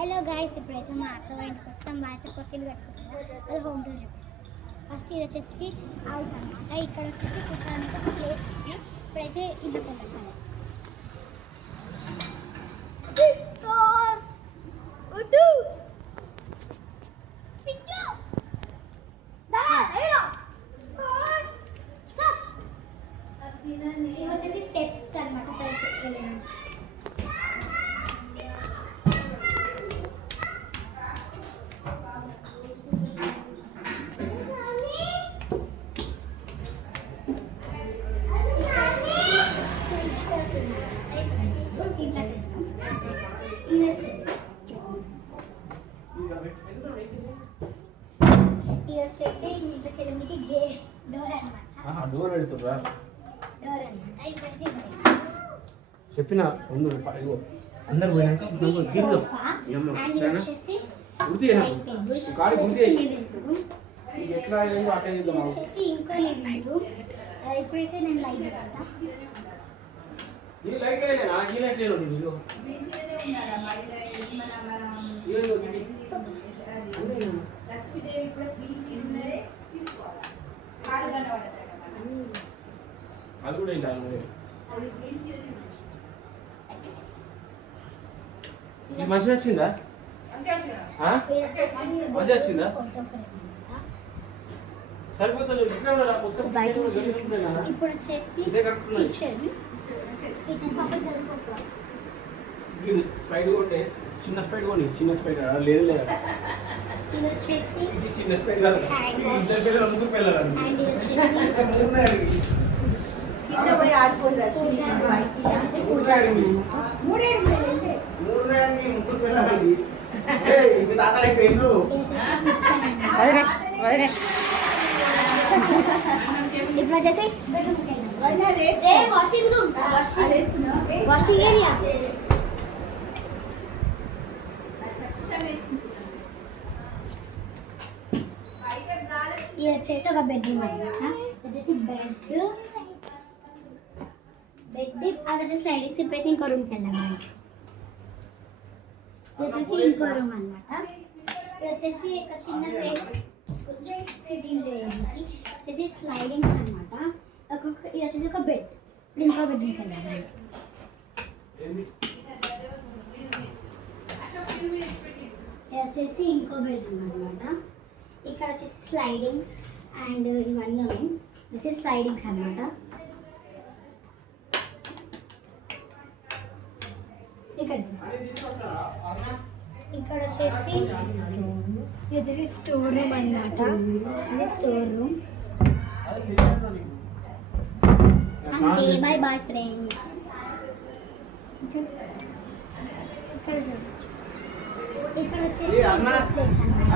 Hello guys, ఇప్పుడైతే మా అత్త ఇంటికి వస్తాం. మా అత్త కొత్తలు కట్టుకుంటున్నాం. అది హోమ్ టూర్ చూపిస్తాం. ఫస్ట్ ఇది వచ్చేసి హౌస్ అనమాట. ఇక్కడ వచ్చేసి కూర్చోడానికి ఒక ప్లేస్ ఉంది. ఇప్పుడైతే ఇంట్లోకి వెళ్తాం. ఇది వచ్చేసి స్టెప్స్ అనమాట. పైకి వెళ్ళడానికి ఇది వచ్చేసి ఇంట్లోకి వెళ్ళడానికి డోర్ అనమాట. డోర్ పెడుతుర్రా? డోర్ అనమాట. ఇప్పుడైతే చెప్పిన అందరు పోయినాక ఎట్లా వచ్చేసి ఇంకో లివింగ్ రూమ్. ఇప్పుడైతే నేను లైట్ చేస్తా. అది కూడా మంచిగా వచ్చిందా? మంచిగా వచ్చిందా? సరిపోతుంది. ఇప్పుడు వచ్చేసి స్పైడ్ కొంటే చిన్న స్పైడ్ కొని, చిన్న స్పైడ్ లేదు లేదా? ఇది వచ్చేసి ఇది చిన్న స్పైడ్ కాదు. ఇద్దరు పిల్లలు ముగ్గురు పిల్లలు ముగ్గురు పిల్లలండి. మీ తాతలు ఎక్కువ ఇప్పుడు వచ్చేసి వాషింగ్ రూమ్, వాషింగ్ ఏరియా. ఇది వచ్చేసి ఒక బెడ్రూమ్ అనమాట. వచ్చేసి బెడ్, అది వచ్చేసి స్లైడింగ్స్. ఇప్పుడైతే ఇంకో రూమ్కి వెళ్దాం. ఇది వచ్చేసి ఇంకో రూమ్ అనమాట. ఇది వచ్చేసి ఒక చిన్న ప్లేస్ సిట్టింగ్ చేయడానికి. వచ్చేసి స్లైడింగ్స్ అనమాట. ఇది వచ్చేసి ఒక బెడ్. ఇప్పుడు ఇంకో బెడ్రూమ్కి వెళ్దాం. ఇది వచ్చేసి ఇంకో బెడ్రూమ్ అనమాట. ఇక్కడ వచ్చేసి స్లైడింగ్స్ అండ్ ఇవన్నీ ఉన్నాయి. దిస్ ఇస్ స్లైడింగ్స్ అనమాట. ఇక్కడ వచ్చేసి ఇది వచ్చేసి స్టోర్ రూమ్ అనమాట. ఇది స్టోర్ రూమ్. అంతే, బై బై ఫ్రెండ్స్. ఇక్కడ వచ్చేసి ప్లేస్ అన్నమాట.